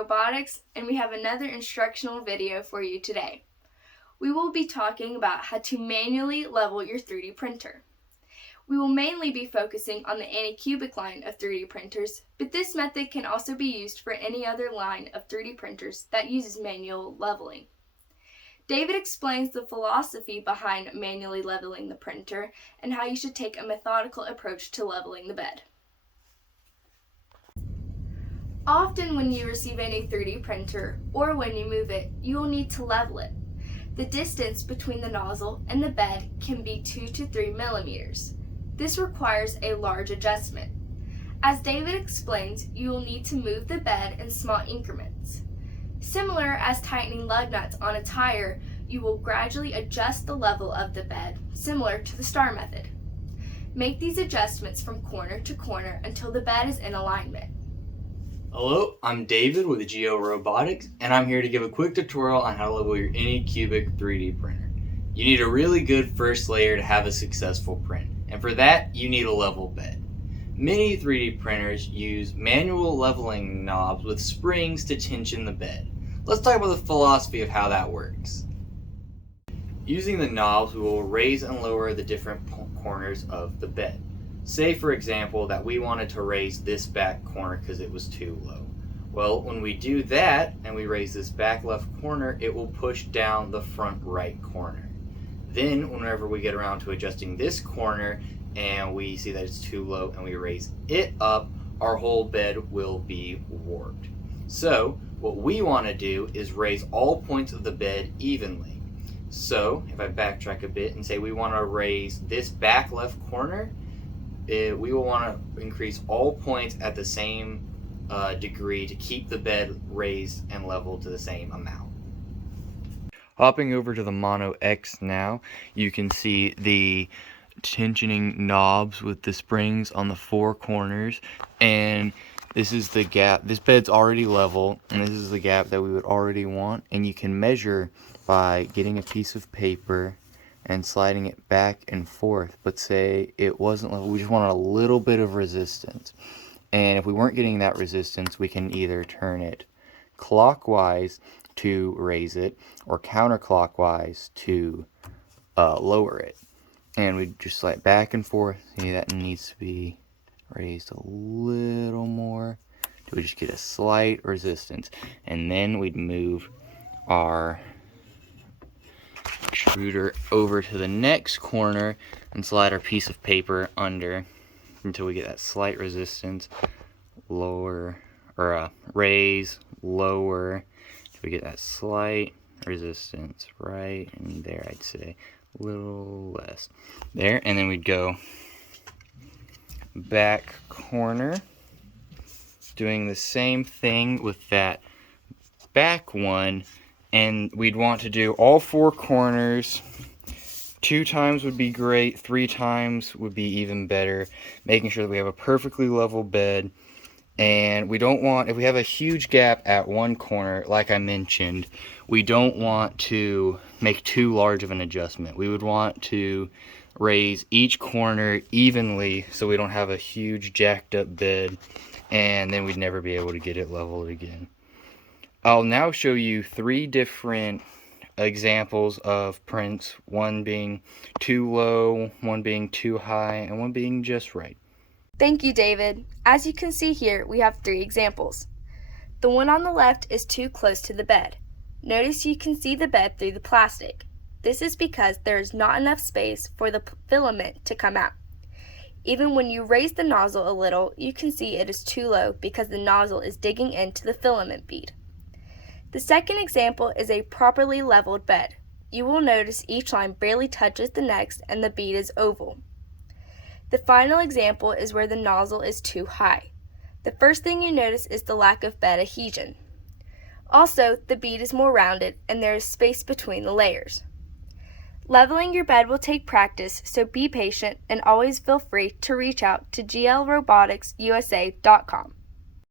Robotics, and we have another instructional video for you today. We will be talking about how to manually level your 3D printer. We will mainly be focusing on the Anycubic line of 3D printers, but this method can also be used for any other line of 3D printers that uses manual leveling. David explains the philosophy behind manually leveling the printer and how you should take a methodical approach to leveling the bed. Often when you receive any 3D printer or when you move it, you will need to level it. The distance between the nozzle and the bed can be 2 to 3 millimeters. This requires a large adjustment. As David explains, you will need to move the bed in small increments. Similar as tightening lug nuts on a tire, you will gradually adjust the level of the bed, similar to the star method. Make these adjustments from corner to corner until the bed is in alignment. Hello, I'm David with GL Robotics, and I'm here to give a quick tutorial on how to level your Anycubic 3D printer. You need a really good first layer to have a successful print, and for that, you need a level bed. Many 3D printers use manual leveling knobs with springs to tension the bed. Let's talk about the philosophy of how that works. Using the knobs, we will raise and lower the different corners of the bed. Say, for example, that we wanted to raise this back corner because it was too low. Well, when we do that and we raise this back left corner, it will push down the front right corner. Then, whenever we get around to adjusting this corner and we see that it's too low and we raise it up, our whole bed will be warped. So, what we want to do is raise all points of the bed evenly. So, if I backtrack a bit and say we want to raise this back left corner, we will want to increase all points at the same degree to keep the bed raised and level to the same amount. Hopping over to the Mono X now, you can see the tensioning knobs with the springs on the 4 corners, and this is the gap. This bed's already level, and this is the gap that we would already want, and you can measure by getting a piece of paper and sliding it back and forth. But say it wasn't level, we just wanted a little bit of resistance, and if we weren't getting that resistance, we can either turn it clockwise to raise it or counterclockwise to lower it, and we just slide back and forth. See, that needs to be raised a little more. Do we just get a slight resistance, and then we'd move our extruder over to the next corner and slide our piece of paper under until we get that slight resistance. Lower, or raise, lower, till we get that slight resistance right in there. I'd say a little less there, and then we'd go back corner, doing the same thing with that back one, and we'd want to do all 4 corners. 2 times would be great, 3 times would be even better, making sure that we have a perfectly level bed. And we don't want, if we have a huge gap at one corner, like I mentioned, we don't want to make too large of an adjustment. We would want to raise each corner evenly so we don't have a huge jacked up bed, and then we'd never be able to get it leveled again. I'll now show you 3 different examples of prints, one being too low, one being too high, and one being just right. Thank you, David. As you can see here, we have 3 examples. The one on the left is too close to the bed. Notice you can see the bed through the plastic. This is because there is not enough space for the filament to come out. Even when you raise the nozzle a little, you can see it is too low because the nozzle is digging into the filament bead. The second example is a properly leveled bed. You will notice each line barely touches the next and the bead is oval. The final example is where the nozzle is too high. The first thing you notice is the lack of bed adhesion. Also, the bead is more rounded and there is space between the layers. Leveling your bed will take practice, so be patient and always feel free to reach out to glroboticsusa.com.